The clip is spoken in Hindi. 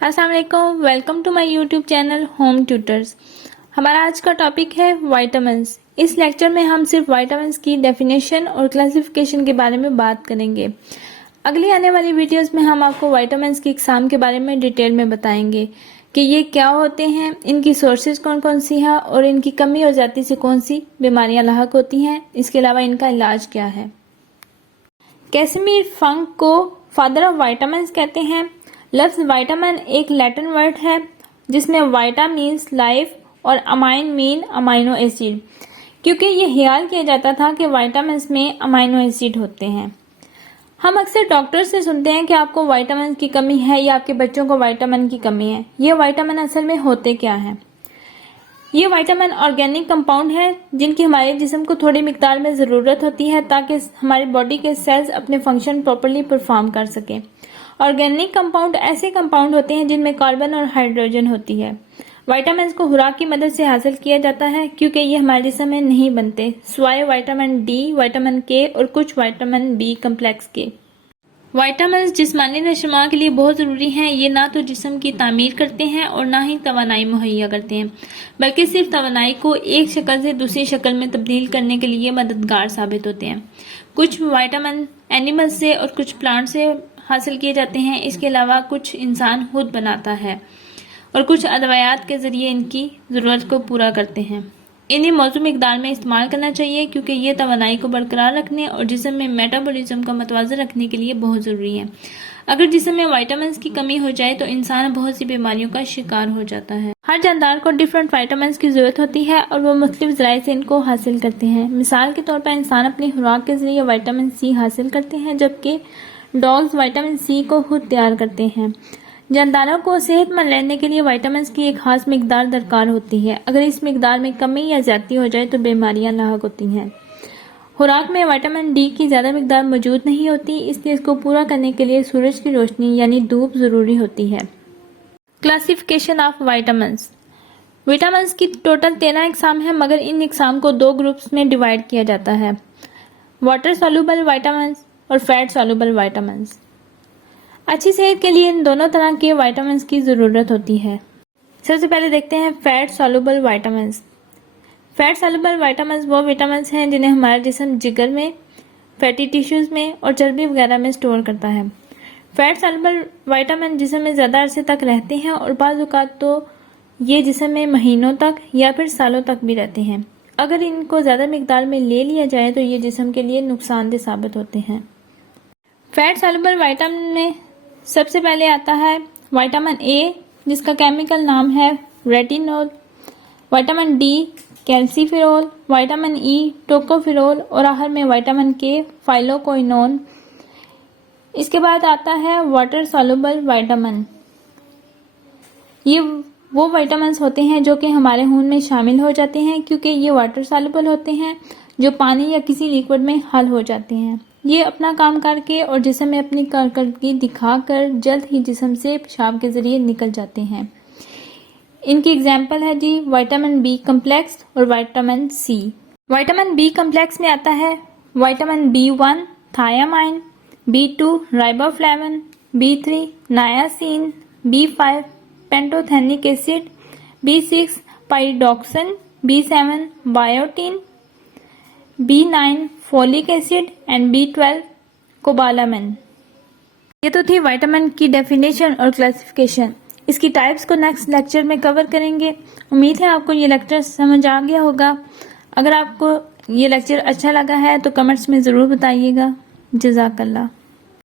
अस्सलाम वालेकुम, welcome to my YouTube channel home tutors. हमारा आज का टॉपिक है विटामिन्स। इस लेक्चर में हम सिर्फ विटामिन्स की डेफिनेशन और क्लासिफिकेशन के बारे में बात करेंगे। अगली आने वाली वीडियोस में हम आपको विटामिन्स की इकसाम के बारे में डिटेल में बताएंगे कि ये क्या होते हैं, इनकी सोर्सेज कौन कौन सी हैं और इनकी कमी और ज़्यादती से कौन सी बीमारियां लाहक होती हैं। इसके अलावा इनका इलाज क्या है। कैसिमिर फंक को फादर ऑफ विटामिन्स कहते हैं। लफ्ज विटामिन एक लैटिन वर्ड है जिसमें वाइटा मीन्स लाइफ और अमाइन मीन अमाइनो एसिड, क्योंकि ये ख्याल किया जाता था कि विटामिन्स में अमाइनो एसिड होते हैं। हम अक्सर डॉक्टर से सुनते हैं कि आपको विटामिन की कमी है या आपके बच्चों को विटामिन की कमी है। ये विटामिन असल में होते क्या हैं? ये विटामिन ऑर्गेनिक कंपाउंड है जिनकी हमारे जिस्म को थोड़ी मिकदार में ज़रूरत होती है ताकि हमारी बॉडी के सेल्स अपने फंक्शन प्रॉपर्ली परफॉर्म कर सकें। ऑर्गेनिक कंपाउंड ऐसे कंपाउंड होते हैं जिनमें कार्बन और हाइड्रोजन होती है। विटामिन्स को खुराक की मदद से हासिल किया जाता है क्योंकि ये हमारे जिस्म में नहीं बनते, सिवाय विटामिन डी, विटामिन के और कुछ विटामिन बी कम्प्लेक्स के। विटामिन्स जिस्मानी नशोनुमा के लिए बहुत ज़रूरी हैं। ये ना तो जिस्म की तामीर करते हैं और ना ही तवानाई मुहैया करते हैं, बल्कि सिर्फ तवानाई को एक शक्ल से दूसरी शक्ल में तब्दील करने के लिए मददगार साबित होते हैं। कुछ विटामिन एनिमल से और कुछ प्लांट से हासिल किए जाते हैं। इसके अलावा कुछ इंसान खुद बनाता है और कुछ अदवायात के ज़रिए इनकी ज़रूरत को पूरा करते हैं। इन्हें मौजूद मिकदार में इस्तेमाल करना चाहिए क्योंकि ये तवानाई को बरकरार रखने और जिस्म में मेटाबॉलिज्म का मतवाज़न रखने के लिए बहुत ज़रूरी है। अगर जिस्म में विटामिन्स की कमी हो जाए तो इंसान बहुत सी बीमारियों का शिकार हो जाता है। हर जानदार को डिफरेंट विटामिन्स की ज़रूरत होती है और वो मुख्तलिफ ज़राए से इनको हासिल करते हैं। मिसाल के तौर पर इंसान अपनी खुराक के ज़रिए विटामिन सी हासिल करते हैं, जबकि डॉग्स विटामिन सी को खुद तैयार करते हैं। जानदारों को सेहतमंद रहने के लिए विटामिन्स की एक खास मिकदार दरकार होती है। अगर इस मिकदार में कमी या ज्यादती हो जाए तो बीमारियां लाहक होती हैं। खुराक में विटामिन डी की ज़्यादा मिकदार मौजूद नहीं होती, इसलिए इसको पूरा करने के लिए सूरज की रोशनी यानी धूप ज़रूरी होती है। Classification of vitamins. विटामिन्स की टोटल 13 इकसाम है, मगर इन इकसाम को दो ग्रुप्स में डिवाइड किया जाता है, वाटर सॉल्युबल विटामिन्स और फैट सॉल्युबल विटामिन्स। अच्छी सेहत के लिए इन दोनों तरह के विटामिन्स की ज़रूरत होती है। सबसे पहले देखते हैं fat soluble vitamins. Fat soluble vitamins वो विटामिन्स हैं जिन्हें हमारा जिस्म जिगर में, फैटी टिश्यूज़ में और चर्बी वगैरह में स्टोर करता है। फैट सॉल्युबल विटामिन जिस्म में ज़्यादा अरसे तक रहते हैं और बाज़ औक़ात तो ये जिस्म में महीनों तक या फिर सालों तक भी रहते हैं। अगर इनको ज़्यादा मिकदार में ले लिया जाए तो ये जिस्म के लिए नुकसानदेह साबित होते हैं। फैट सॉल्युबल विटामिन में सबसे पहले आता है विटामिन ए, जिसका केमिकल नाम है retinol, vitamin D calciferol, vitamin E tocopherol और आखिर में विटामिन के फाइलोक्विनोन। इसके बाद आता है वाटर सॉल्युबल विटामिन। ये वो विटामिन्स होते हैं जो कि हमारे खून में शामिल हो जाते हैं क्योंकि ये वाटर सॉल्युबल होते हैं, जो पानी या किसी लिक्विड में हल हो जाते हैं। ये अपना काम करके और जिस्म में अपनी कारकर्दगी दिखाकर जल्द ही जिस्म से पेशाब के ज़रिए निकल जाते हैं। इनकी एग्जाम्पल है जी विटामिन बी कम्प्लेक्स और vitamin C. Vitamin B complex में आता है vitamin B1 thiamine, B2 riboflavin, B3 niacin, B5 pantothenic acid, B6 pyridoxine, B7 biotin, B9 folic acid and B12 cobalamin. ये तो थी विटामिन की डेफिनेशन और क्लासिफिकेशन। इसकी टाइप्स को नेक्स्ट लेक्चर में कवर करेंगे। उम्मीद है आपको ये लेक्चर समझ आ गया होगा। अगर आपको ये लेक्चर अच्छा लगा है तो कमेंट्स में ज़रूर बताइएगा। जज़ाकल्लाह।